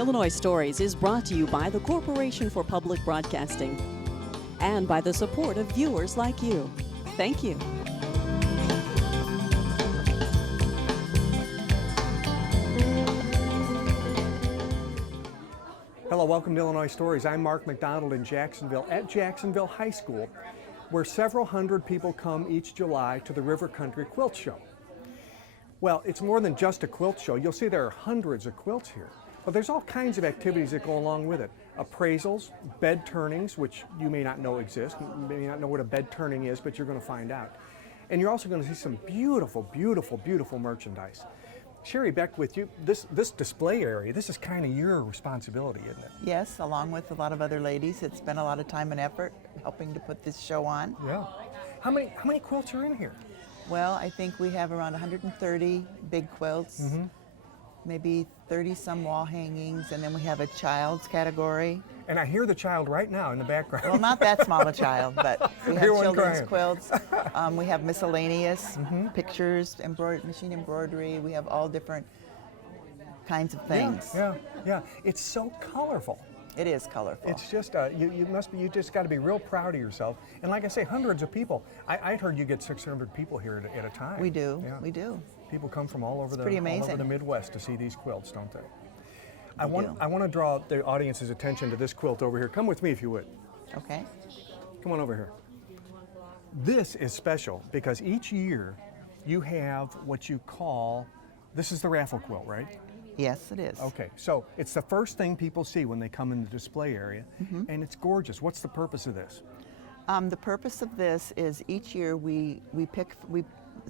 Illinois Stories is brought to you by the Corporation for Public Broadcasting and by the support of viewers like you. Thank you. Hello, welcome to Illinois Stories. I'm Mark McDonald in Jacksonville at Jacksonville High School, where several hundred people come each July to the River Country Quilt Show. Well, it's more than just a quilt show. You'll see there are hundreds of quilts here, but there's all kinds of activities that go along with it. Appraisals, bed turnings, which you may not know exist. You may not know what a bed turning is, but you're going to find out. And you're also going to see some beautiful, beautiful, beautiful merchandise. Sherry Beck with you. This display area, this is kind of your responsibility, isn't it? Yes, along with a lot of other ladies. It's been a lot of time and effort helping to put this show on. Yeah. How many quilts are in here? Well, I think we have around 130 big quilts, maybe 30 some wall hangings, and then we have a child's category. And I hear the child right now in the background. Well, not that small a child, but we have children's crying. quilts. We have miscellaneous pictures, machine embroidery. We have all different kinds of things. Yeah. It's so colorful. It is colorful. It's just you just got to be real proud of yourself. And like I say, hundreds of people. I heard you get 600 people here at a time. We do. Yeah. We do. People come from all over pretty amazing. all over the Midwest to see these quilts, don't they? I want to draw the audience's attention to this quilt over here. Come with me if you would. Okay. Come on over here. This is special because each year you have what you call, this is the raffle quilt, right? Yes, it is. Okay, so it's the first thing people see when they come in the display area, and it's gorgeous. What's the purpose of this? The purpose of this is each year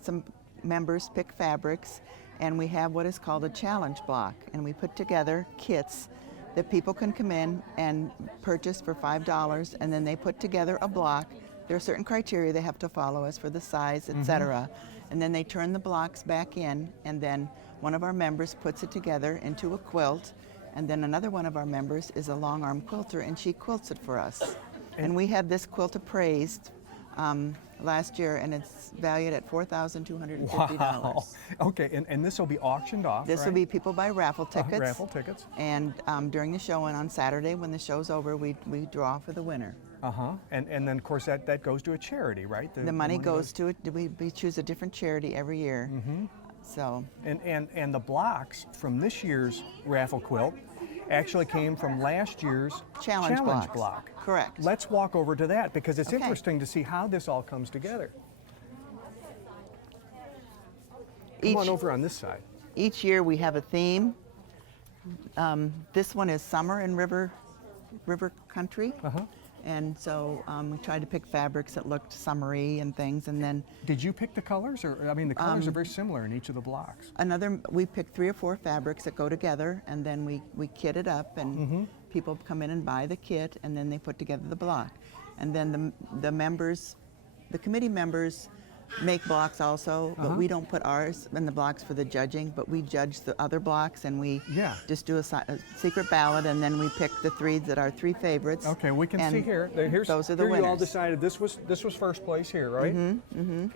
some members pick fabrics, and we have what is called a challenge block, and we put together kits that people can come in and purchase for $5, and then they put together a block. There are certain criteria they have to follow as for the size, etc. And then they turn the blocks back in, and then one of our members puts it together into a quilt, and then another one of our members is a long arm quilter, and she quilts it for us. And we had this quilt appraised last year, and it's valued at $4,250. Wow. Okay, and this will be auctioned off, This will be people buy raffle tickets. Raffle tickets. And during the show and on Saturday when the show's over, we draw for the winner. And then of course that goes to a charity, right? The money goes to it. We choose a different charity every year. So. And the blocks from this year's raffle quilt actually came from last year's challenge block. Correct. Let's walk over to that because it's interesting to see how this all comes together. Come on over on this side. Each year we have a theme. This one is summer in river country. And so we tried to pick fabrics that looked summery and things, and then... Did you pick the colors? Or I mean, the colors are very similar in each of the blocks. We picked 3 or 4 fabrics that go together, and then we kit it up, and people come in and buy the kit, and then they put together the block. And then the committee members make blocks also, but we don't put ours in the blocks for the judging, but we judge the other blocks, and we just do a secret ballot, and then we pick the 3 that are 3 favorites. Okay, we can see here. Those are the winners. You all decided this was first place here, right?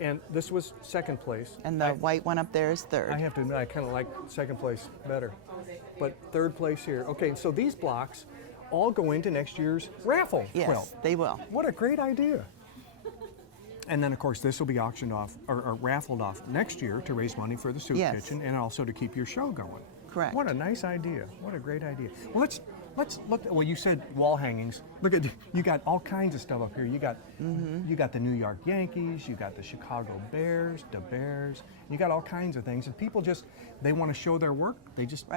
And this was second place. And the white one up there is third. I have to admit, I kind of like second place better, but third place here. Okay, so these blocks all go into next year's raffle quilt. Yes, they will. What a great idea. And then, of course, this will be auctioned off or raffled off next year to raise money for the soup kitchen and also to keep your show going. Correct. What a nice idea. What a great idea. Well, let's look. Well, you said wall hangings. Look at you got all kinds of stuff up here. You got the New York Yankees. You got the Chicago Bears, the Bears. You got all kinds of things, and people they want to show their work. They just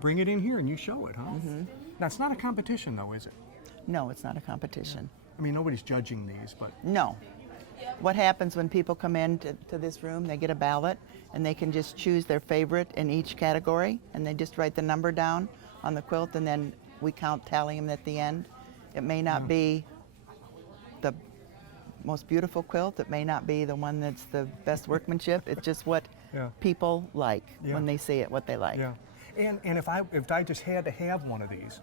bring it in here and you show it, huh? Now it's not a competition, though, is it? No, it's not a competition. I mean, nobody's judging these, but no. What happens when people come in to this room, they get a ballot and they can just choose their favorite in each category, and they just write the number down on the quilt, and then we tally them at the end. It may not be the most beautiful quilt, it may not be the one that's the best workmanship, it's just what people like when they see it, what they like. Yeah. And if I just had to have one of these,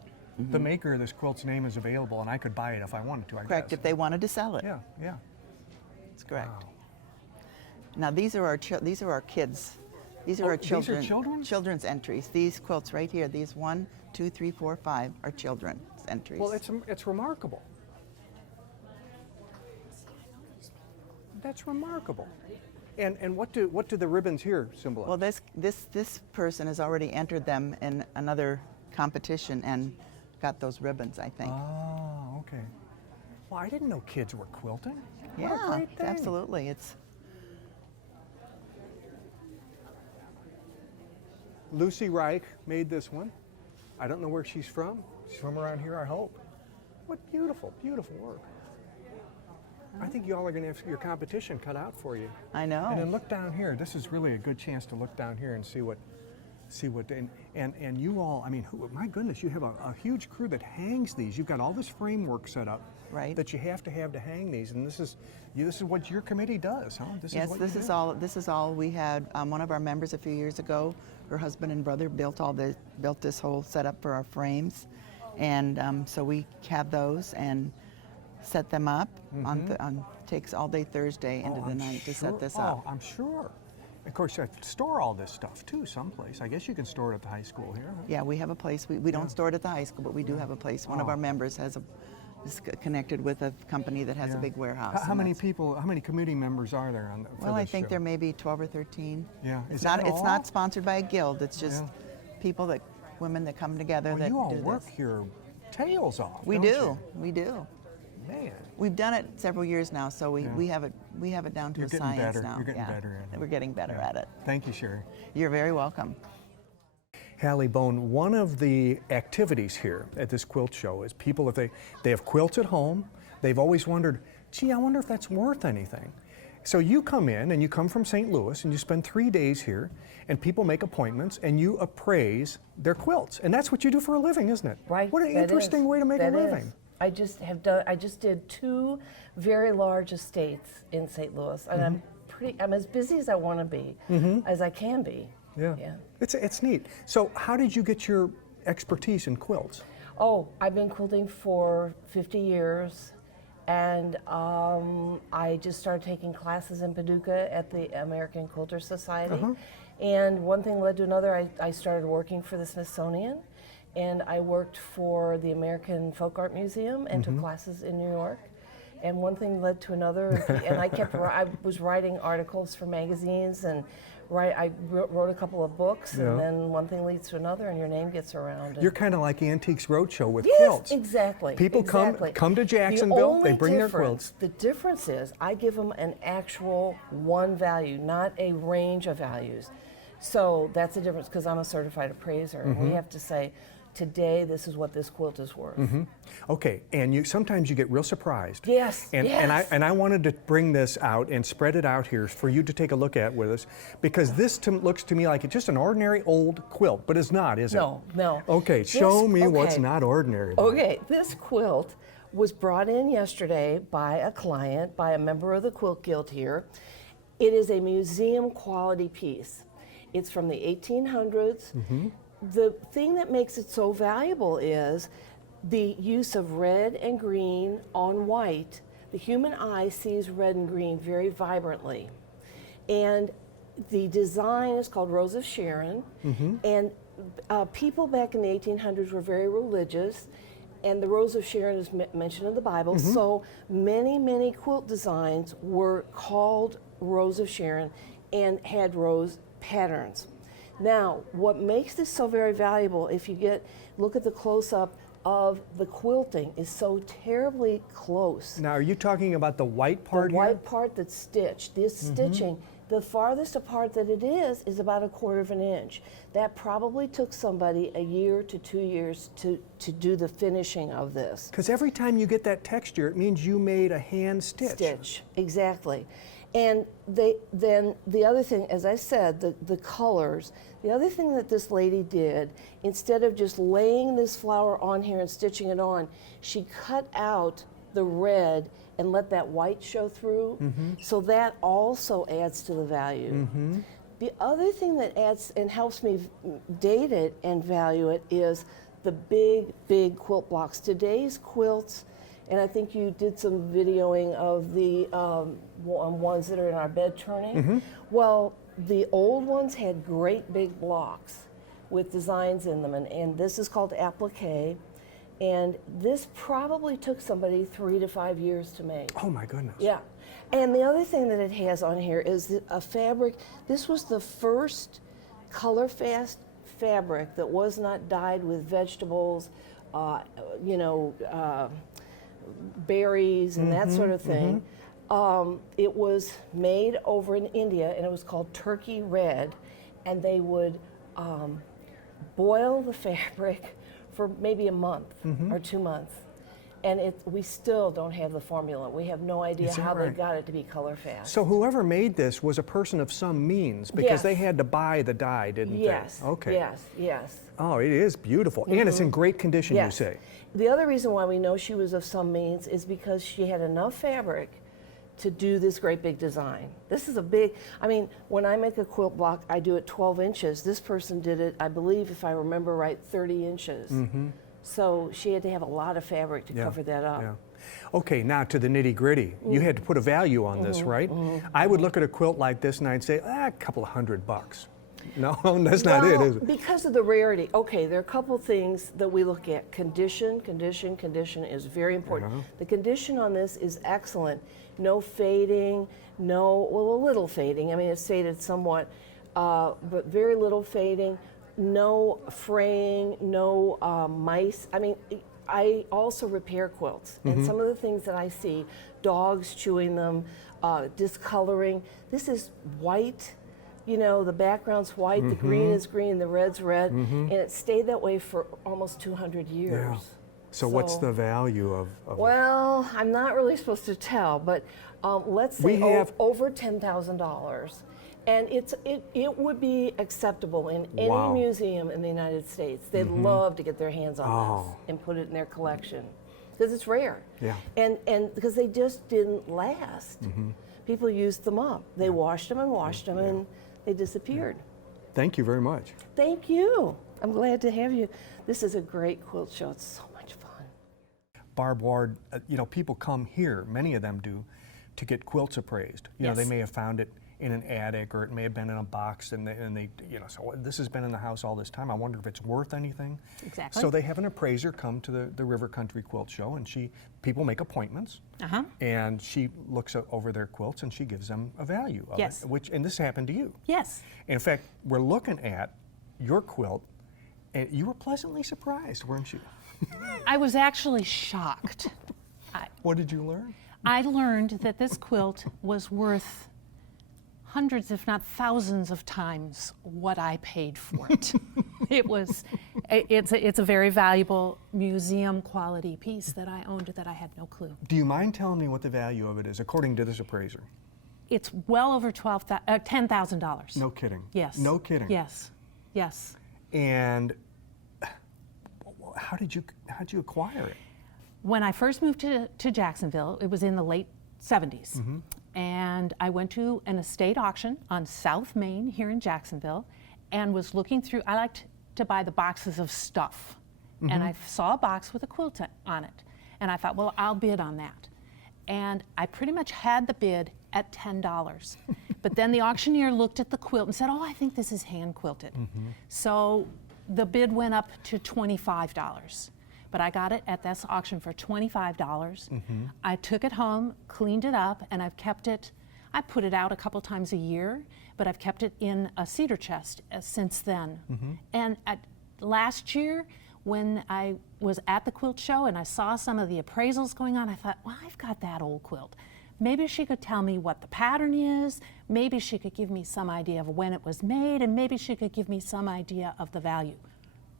the maker of this quilt's name is available and I could buy it if I wanted to, I Correct, guess. if they wanted to sell it. Yeah. That's correct. Wow. Now these are our kids' These are our These are children. Children's entries. These quilts right here, these 1, 2, 3, 4, 5 are children's entries. Well, it's remarkable. That's remarkable. And what do the ribbons here symbolize? Well, this person has already entered them in another competition and got those ribbons, I think. Oh, okay. Well, I didn't know kids were quilting. What a Yeah, great thing. absolutely. It's Lucy Reich made this one. I don't know where she's from. She's from around here, I hope. What beautiful, beautiful work. I think you all are going to have your competition cut out for you. I know. And then look down here. This is really a good chance to look down here and see what, and you all, I mean, my goodness, you have a huge crew that hangs these. You've got all this framework set up. Right. That you have to hang these, and this is what your committee does, huh? Yes, this is all. We had one of our members a few years ago. Her husband and brother built this whole setup for our frames, and so we have those and set them up. Takes all day Thursday into the night to set this up. Oh, I'm sure. Of course, you have to store all this stuff too someplace. I guess you can store it at the high school here. Huh? Yeah, we have a place. We don't store it at the high school, but we do have a place. One of our members is connected with a company that has a big warehouse. How many people? How many committee members are there on for Well, I this think show? there may be 12 or 13. Yeah, It's not sponsored by a guild. It's just women that come together Well, that you all do work this. your tails off. We don't do. you? We do. Man. We've done it several years now, so we have it down to You're a getting science better. now. You're getting better at it. We're getting better at it. Thank you, Sherry. You're very welcome. Hallie Bone, one of the activities here at this quilt show is people, if they have quilts at home, they've always wondered, gee, I wonder if that's worth anything. So you come in, and you come from St. Louis, and you spend 3 days here, and people make appointments, and you appraise their quilts. And that's what you do for a living, isn't it? Right. What an interesting way to make a living. I just did 2 very large estates in St. Louis, and I'm as busy as I want to be, as I can be. Yeah. It's neat. So how did you get your expertise in quilts? Oh, I've been quilting for 50 years, and I just started taking classes in Paducah at the American Quilter Society. And one thing led to another. I started working for the Smithsonian, and I worked for the American Folk Art Museum and took classes in New York. And one thing led to another, and I was writing articles for magazines, and I wrote a couple of books, and then one thing leads to another, and your name gets around. You're kind of like Antiques Roadshow with yes, quilts. Exactly. People come to Jacksonville, they bring their quilts. The difference is I give them an actual one value, not a range of values. So that's the difference, because I'm a certified appraiser, and we have to say, today, this is what this quilt is worth. Okay, and sometimes you get real surprised. Yes, and I wanted to bring this out and spread it out here for you to take a look at with us, because this looks to me like it's just an ordinary old quilt, but it's not, is it? No. Okay, show me what's not ordinary about it. Okay, this quilt was brought in yesterday by a client, by a member of the Quilt Guild here. It is a museum quality piece. It's from the 1800s. The thing that makes it so valuable is the use of red and green on white. The human eye sees red and green very vibrantly. And the design is called Rose of Sharon. And people back in the 1800s were very religious, and the Rose of Sharon is mentioned in the Bible. So many quilt designs were called Rose of Sharon and had rose patterns. Now, what makes this so very valuable, if you look at the close-up of the quilting, is so terribly close. Now, are you talking about the white part The white part that's stitched. This stitching, the farthest apart that it is about 1/4 of an inch. That probably took somebody 1 year to 2 years to do the finishing of this. Because every time you get that texture, it means you made a hand stitch. Exactly. And then the other thing, as I said, the colors, the other thing that this lady did, instead of just laying this flower on here and stitching it on, she cut out the red and let that white show through. So that also adds to the value. The other thing that adds and helps me date it and value it is the big quilt blocks. Today's quilts, and I think you did some videoing of the ones that are in our bed turning. Well, The old ones had great big blocks with designs in them, and this is called applique. And this probably took somebody 3 to 5 years to make. Oh my goodness. Yeah. And the other thing that it has on here is a fabric. This was the first color fast fabric that was not dyed with vegetables, berries and that sort of thing. It was made over in India, and it was called turkey red, and they would boil the fabric for maybe a month or 2 months. And we still don't have the formula. We have no idea how they got it to be color fast. So whoever made this was a person of some means, because they had to buy the dye, didn't they? Yes. Okay. Yes. Oh, it is beautiful. And it's in great condition, you say. The other reason why we know she was of some means is because she had enough fabric to do this great big design. This is a big, I mean, when I make a quilt block, I do it 12 inches. This person did it, I believe, if I remember right, 30 inches. So she had to have a lot of fabric to cover that up. Yeah. Okay, now to the nitty gritty. You had to put a value on this, right? I would look at a quilt like this and I'd say, a couple of $100. No, that's not it, is it? Because of the rarity. Okay, there are a couple things that we look at. Condition is very important. The condition on this is excellent. No fading, well, a little fading. I mean, it's faded somewhat, but very little fading. No fraying, no mice. I mean, I also repair quilts, and some of the things that I see, dogs chewing them, discoloring. This is white. You know, the background's white, the green is green, the red's red, and it stayed that way for almost 200 years. Yeah. So what's the value of well, I'm not really supposed to tell, but let's say over $10,000. And it would be acceptable in any museum in the United States. They'd love to get their hands on this and put it in their collection, because it's rare. Yeah. And because they just didn't last. People used them up. They washed them and they disappeared. Thank you very much. Thank you. I'm glad to have you. This is a great quilt show. It's so much fun. Barb Ward, people come here, many of them do, to get quilts appraised. You know, they may have found it in an attic, or it may have been in a box, and they so this has been in the house all this time. I wonder if it's worth anything. Exactly. So they have an appraiser come to the River Country Quilt Show, and people make appointments, and she looks over their quilts and she gives them a value of it. And this happened to you. Yes. In fact, we're looking at your quilt, and you were pleasantly surprised, weren't you? I was actually shocked. What did you learn? I learned that this quilt was worth hundreds, if not thousands of times what I paid for it. It's a very valuable museum quality piece that I owned that I had no clue. Do you mind telling me what the value of it is, according to this appraiser? It's well over $10,000. No kidding. Yes. No kidding. Yes. Yes. And how did you acquire it? When I first moved to Jacksonville, it was in the late 70s. And I went to an estate auction on South Main here in Jacksonville and was looking through. I liked to buy the boxes of stuff. And I saw a box with a quilt on it. And I thought, well, I'll bid on that. And I pretty much had the bid at $10. But then the auctioneer looked at the quilt and said, oh, I think this is hand quilted. So the bid went up to $25. But I got it at this auction for $25. I took it home, cleaned it up, and I've kept it. I put it out a couple times a year, but I've kept it in a cedar chest since then. And last year, when I was at the quilt show and I saw some of the appraisals going on, I thought, well, I've got that old quilt. Maybe she could tell me what the pattern is, maybe she could give me some idea of when it was made, and maybe she could give me some idea of the value.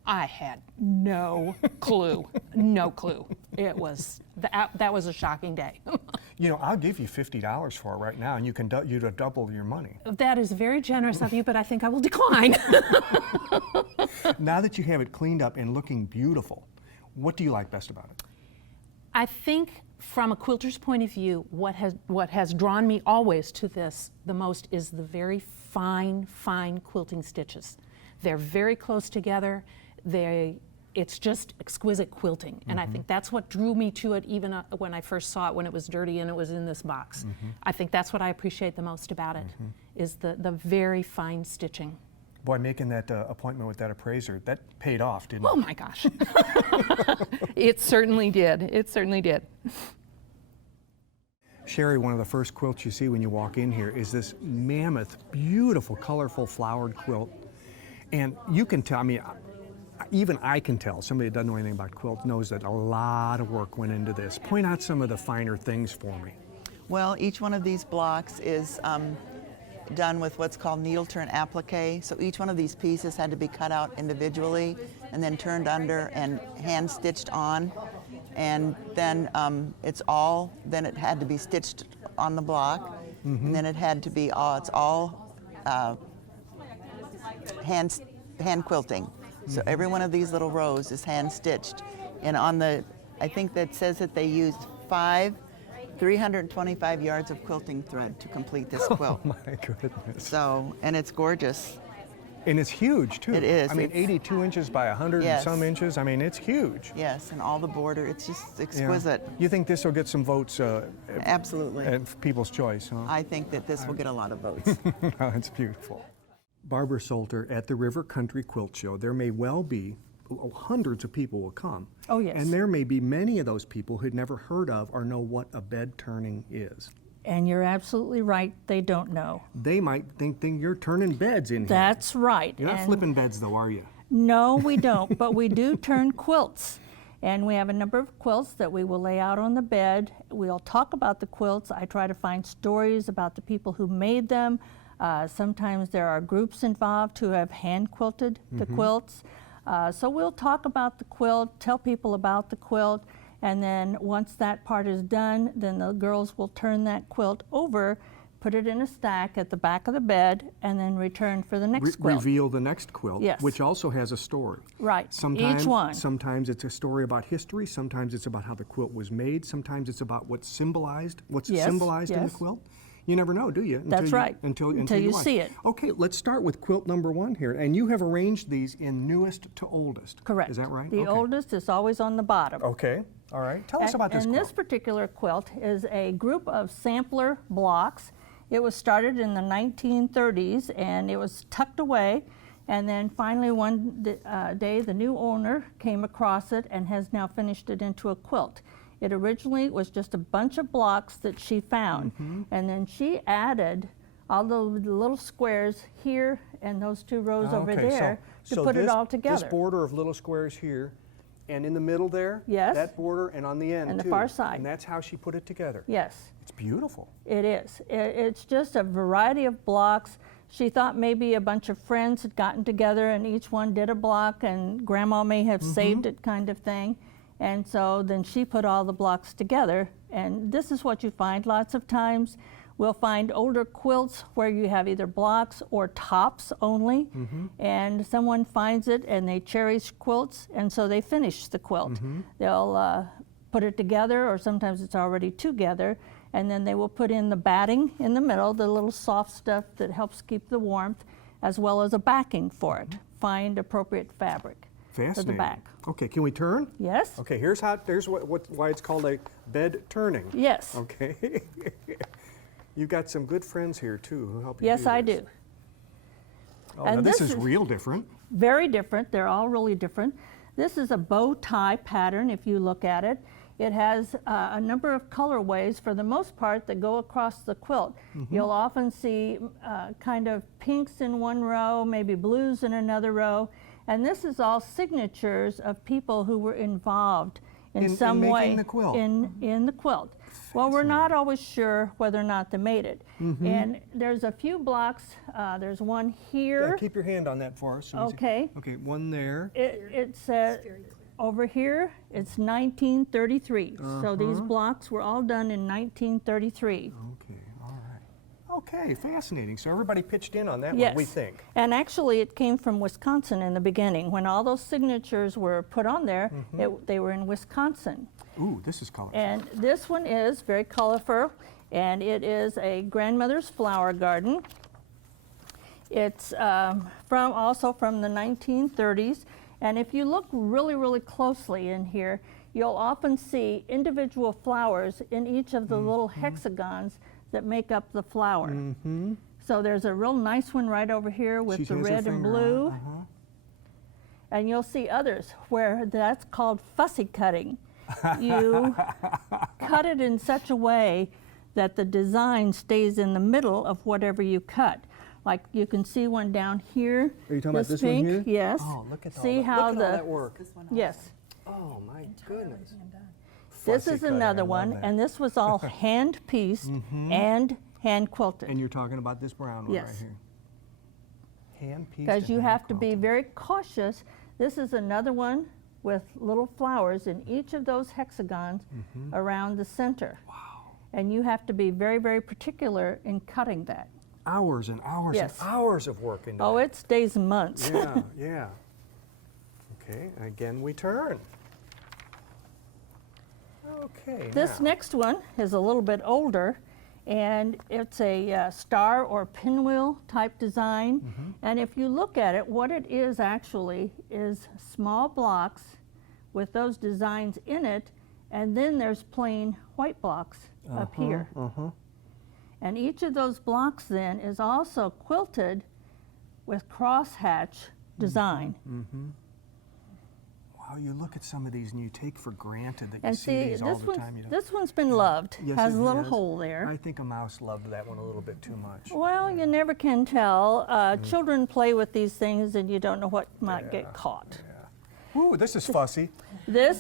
I had no clue, no clue. It was, that was a shocking day. I'll give you $50 for it right now, and you can double your money. That is very generous of you, but I think I will decline. Now that you have it cleaned up and looking beautiful, what do you like best about it? I think from a quilter's point of view, what has drawn me always to this the most is the very fine quilting stitches. They're very close together. It's just exquisite quilting, and I think that's what drew me to it even when I first saw it, when it was dirty and it was in this box. I think that's what I appreciate the most about it, is the very fine stitching. Boy, making that appointment with that appraiser, that paid off, didn't it? Oh my gosh. It certainly did. It certainly did. Sherry, one of the first quilts you see when you walk in here is this mammoth, beautiful, colorful flowered quilt. And you can tell, I mean, even I can tell, somebody that doesn't know anything about quilts knows that a lot of work went into this. Point out some of the finer things for me. Well, each one of these blocks is done with what's called needle turn applique. So each one of these pieces had to be cut out individually and then turned under and hand stitched on. And then then it had to be stitched on the block. And then it had to be it's all hand quilting. So every one of these little rows is hand stitched. And on the, I think that says that they used 325 yards of quilting thread to complete this quilt. Oh my goodness. So, and it's gorgeous. And it's huge too. It is. I mean, 82 inches by 100 Yes. and some inches. I mean, it's huge. Yes, and all the border, it's just Yeah. exquisite. You think this will get some votes Absolutely. at People's Choice, huh? I think that this will get a lot of votes. Oh, it's beautiful. Barbara Salter at the River Country Quilt Show. There may well be hundreds of people will come. Oh, yes. And there may be many of those people who'd never heard of or know what a bed turning is. And you're absolutely right, they don't know. They might think you're turning beds in here. That's right. You're not And flipping beds though, are you? no, we don't, but we do turn quilts. And we have a number of quilts that we will lay out on the bed. We'll talk about the quilts. I try to find stories about the people who made them. Sometimes there are groups involved who have hand quilted the quilts. So we'll talk about the quilt, tell people about the quilt, and then once that part is done, then the girls will turn that quilt over, put it in a stack at the back of the bed, and then return for the next quilt. Reveal the next quilt, Yes. which also has a story. Right, Sometimes, each one. Sometimes it's a story about history. Sometimes it's about how the quilt was made. Sometimes it's about what's symbolized in the Yes. quilt. You never know, do you? That's right. Until you watch. see it. Okay, let's start with quilt number 1 here. And you have arranged these in newest to oldest. Correct. Is that right? The Okay. oldest is always on the bottom. Okay, all right. Tell us about this And quilt. this particular quilt is a group of sampler blocks. It was started in the 1930s and it was tucked away. And then finally one day the new owner came across it and has now finished it into a quilt. It originally was just a bunch of blocks that she found. And then she added all the little squares here and those 2 rows over Okay, there to so put it this- all together. This border of little squares here, and in the middle there, Yes. that border, and on the end And the too. far side. And that's how she put it together. Yes. It's beautiful. It is. It's just a variety of blocks. She thought maybe a bunch of friends had gotten together and each one did a block and grandma may have saved it kind of thing. And so then she put all the blocks together. And this is what you find lots of times. We'll find older quilts where you have either blocks or tops only. And someone finds it and they cherish quilts and so they finish the quilt. They'll put it together, or sometimes it's already together, and then they will put in the batting in the middle, the little soft stuff that helps keep the warmth, as well as a backing for it. Find appropriate fabric for Fascinating. the back. Okay, can we turn? Yes? Okay, here's why it's called a bed turning. Yes. Okay. You've got some good friends here too who help you Yes, do I this. do. Oh, And now this this is is- real different. Very different. They're all really different. This is a bow tie pattern if you look at it. It has a number of colorways for the most part that go across the quilt. You'll often see kind of pinks in one row, maybe blues in another row. And this is all signatures of people who were involved in some making way the quilt. in the quilt. Well, we're not always sure whether or not they made it. And there's a few blocks. There's one here. Yeah, keep your hand on that for us. so we see- Okay. Okay, one there. It's over here, it's 1933. So these blocks were all done in 1933. Okay, all right. Okay, fascinating. So everybody pitched in on that Yes. one, we think. And actually, it came from Wisconsin in the beginning. When all those signatures were put on there, they were in Wisconsin. Ooh, this is colorful. And this one is very colorful, and it is a grandmother's flower garden. It's also from the 1930s. And if you look really, really closely in here, you'll often see individual flowers in each of the little hexagons that make up the flower. So there's a real nice one right over here with She the has her red and finger blue. on, uh-huh. And you'll see others where that's called fussy cutting. You cut it in such a way that the design stays in the middle of whatever you cut. Like you can see one down here. Are you talking about this one pink, here? yes. Oh, look at all see that. how Look at the all that work. yes. Oh my goodness. This Fussy is cutting, another I love one, that. and this was all hand pieced and hand quilted. And you're talking about this brown one Yes. right here. Hand pieced. Because and you hand have to be quilted. very cautious. This is another one with little flowers in each of those hexagons around the center. Wow. And you have to be very, very particular in cutting that. Hours and hours Yes. and hours of work into Oh, that. it's days and months. Yeah, yeah. Okay, again we turn. Okay. This now. next one is a little bit older, and it's a star or pinwheel type design. And if you look at it, what it is actually is small blocks with those designs in it, and then there's plain white blocks up here. And each of those blocks then is also quilted with crosshatch design. Wow, you look at some of these and you take for granted that you And see see, these all the time. You don't- this one's been loved. Yes, Has it a little has. hole there. I think a mouse loved that one a little bit too much. Well, you never can tell. Children play with these things, and you don't know what might get caught. Ooh, this is fussy. This,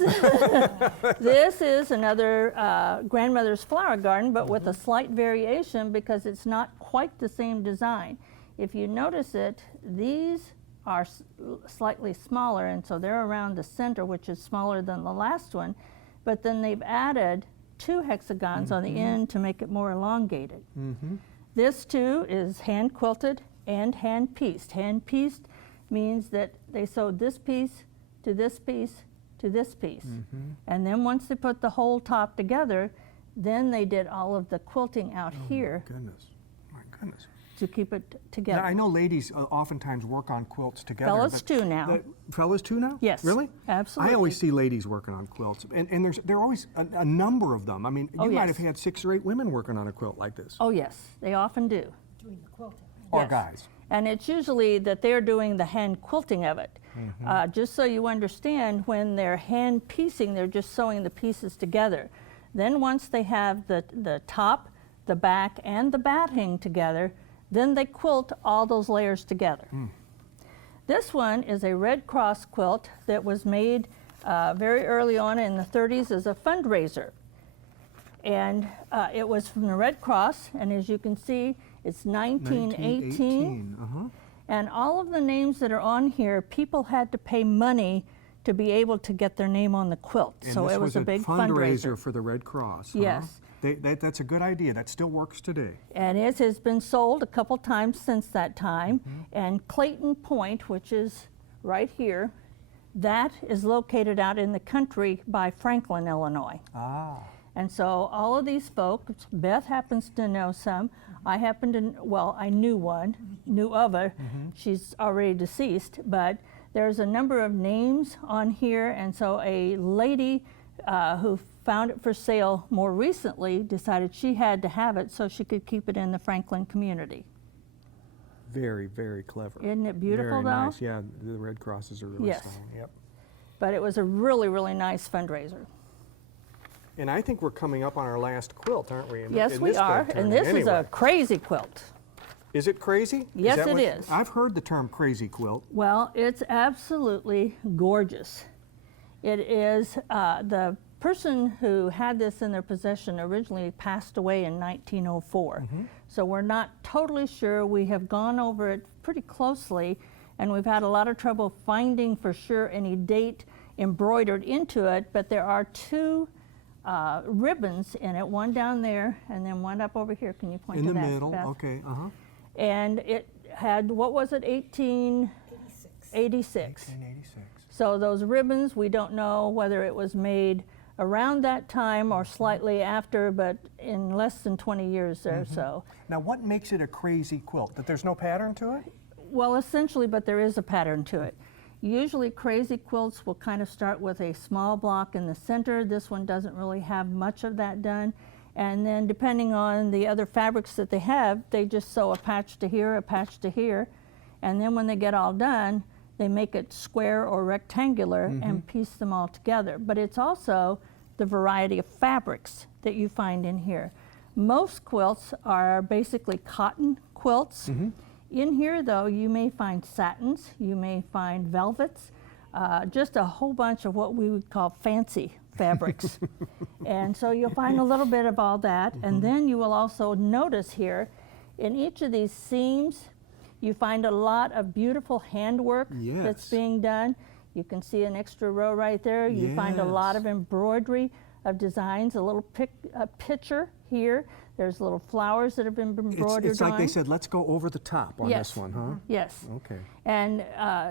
this is another grandmother's flower garden, but with a slight variation because it's not quite the same design. If you notice it, these are slightly smaller, and so they're around the center, which is smaller than the last one. But then they've added 2 hexagons on the end to make it more elongated. This too is hand quilted and hand pieced. Hand pieced means that they sewed this piece to this piece to this piece. And then once they put the whole top together, then they did all of the quilting out here Goodness, my goodness. to keep it together. Now, I know ladies oftentimes work on quilts together. Fellas but too now. Fellas too now? Yes, Really? absolutely. I always see ladies working on quilts, and there are always a number of them. I mean, you Oh, might yes. have had 6 or 8 women working on a quilt like this. Oh yes, they often do. Or yes. guys. And it's usually that they're doing the hand quilting of it. Just so you understand, when they're hand piecing, they're just sewing the pieces together. Then once they have the top, the back, and the batting together, then they quilt all those layers together. This one is a Red Cross quilt that was made very early on in the 30s as a fundraiser. And it was from the Red Cross, and as you can see, it's 1918. And all of the names that are on here, people had to pay money to be able to get their name on the quilt. And So this it was a big fundraiser. for the Red Cross. Yes. That's a good idea. That still works today. And it has been sold a couple times since that time. And Clayton Point, which is right here, that is located out in the country by Franklin, Illinois. Ah. And so all of these folks, Beth happens to know some. I happen to, well, I knew of her. She's already deceased, but there's a number of names on here. And so a lady who found it for sale more recently decided she had to have it so she could keep it in the Franklin community. Very, very clever. Isn't it beautiful, very though? Nice. Yeah, the Red Crosses are really Yes. stunning. Yep. But it was a really, really nice fundraiser. And I think we're coming up on our last quilt, aren't we? Yes, we are. And this is a crazy quilt. Is it crazy? Yes, that it what- is. I've heard the term crazy quilt. Well, it's absolutely gorgeous. It is, the person who had this in their possession originally passed away in 1904. So we're not totally sure. We have gone over it pretty closely, and we've had a lot of trouble finding for sure any date embroidered into it, but there are 2 ribbons in it, one down there and then one up over here. Can you point In to the that, middle, Beth? okay, And it had, what was it, 1886. 1886. So those ribbons, we don't know whether it was made around that time or slightly after, but in less than 20 years or so. Now, what makes it a crazy quilt? That there's no pattern to it? Well, essentially, but there is a pattern to it. Usually crazy quilts will kind of start with a small block in the center. This one doesn't really have much of that done. And then depending on the other fabrics that they have, they just sew a patch to here, a patch to here. And then when they get all done, they make it square or rectangular and piece them all together. But it's also the variety of fabrics that you find in here. Most quilts are basically cotton quilts. In here, though, you may find satins, you may find velvets, just a whole bunch of what we would call fancy fabrics. And so you'll find a little bit of all that. And then you will also notice here, in each of these seams, you find a lot of beautiful handwork that's being done. You can see an extra row right there. You find a lot of embroidery of designs, a little picture here. There's little flowers that have been embroidered It's like on. they said, let's go over the top on this one, huh? Yes. Okay. And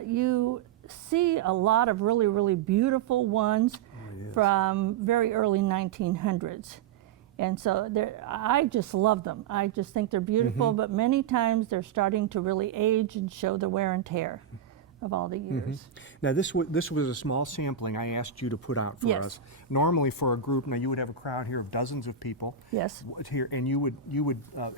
you see a lot of really, really beautiful ones from very early 1900s. And so I just love them. I just think they're beautiful, but many times they're starting to really age and show the wear and tear of all the years. Now this was a small sampling I asked you to put out for us. Normally for a group, now you would have a crowd here of dozens of people. Yes. Here, and you would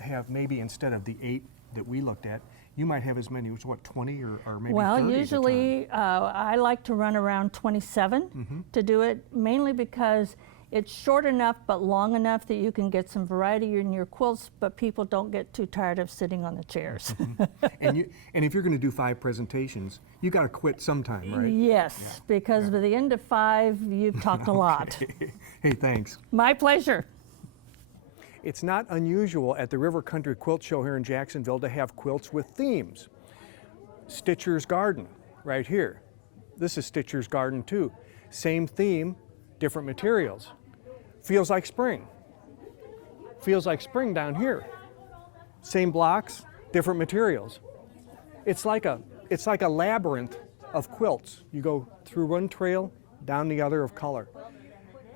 have maybe instead of the 8 that we looked at, you might have as many as what, 20 or maybe 30 Well, at a time? usually I like to run around 27 to do it, mainly because it's short enough but long enough that you can get some variety in your quilts, but people don't get too tired of sitting on the chairs. And if you're going to do 5 presentations, you got to quit sometime, right? Yes, because by the end of 5, you've talked a lot. Hey, thanks. My pleasure. It's not unusual at the River Country Quilt Show here in Jacksonville to have quilts with themes. Stitcher's Garden, right here. This is Stitcher's Garden too. Same theme, different materials. Feels like spring. Feels like spring down here. Same blocks, different materials. It's like a labyrinth of quilts. You go through one trail, down the other of color.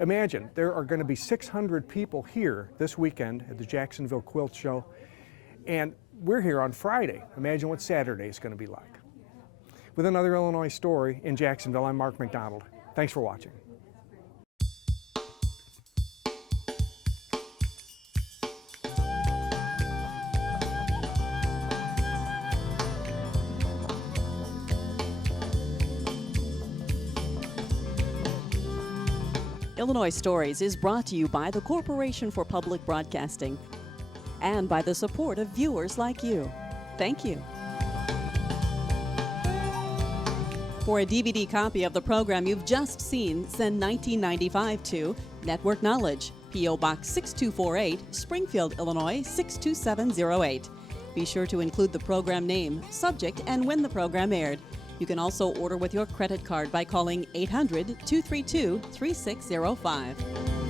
Imagine, there are going to be 600 people here this weekend at the Jacksonville Quilt Show, and we're here on Friday. Imagine what Saturday is going to be like. With another Illinois story in Jacksonville, I'm Mark McDonald. Thanks for watching. Illinois Stories is brought to you by the Corporation for Public Broadcasting and by the support of viewers like you. Thank you. For a DVD copy of the program you've just seen, send $19.95 to Network Knowledge, P.O. Box 6248, Springfield, Illinois 62708. Be sure to include the program name, subject, and when the program aired. You can also order with your credit card by calling 800-232-3605.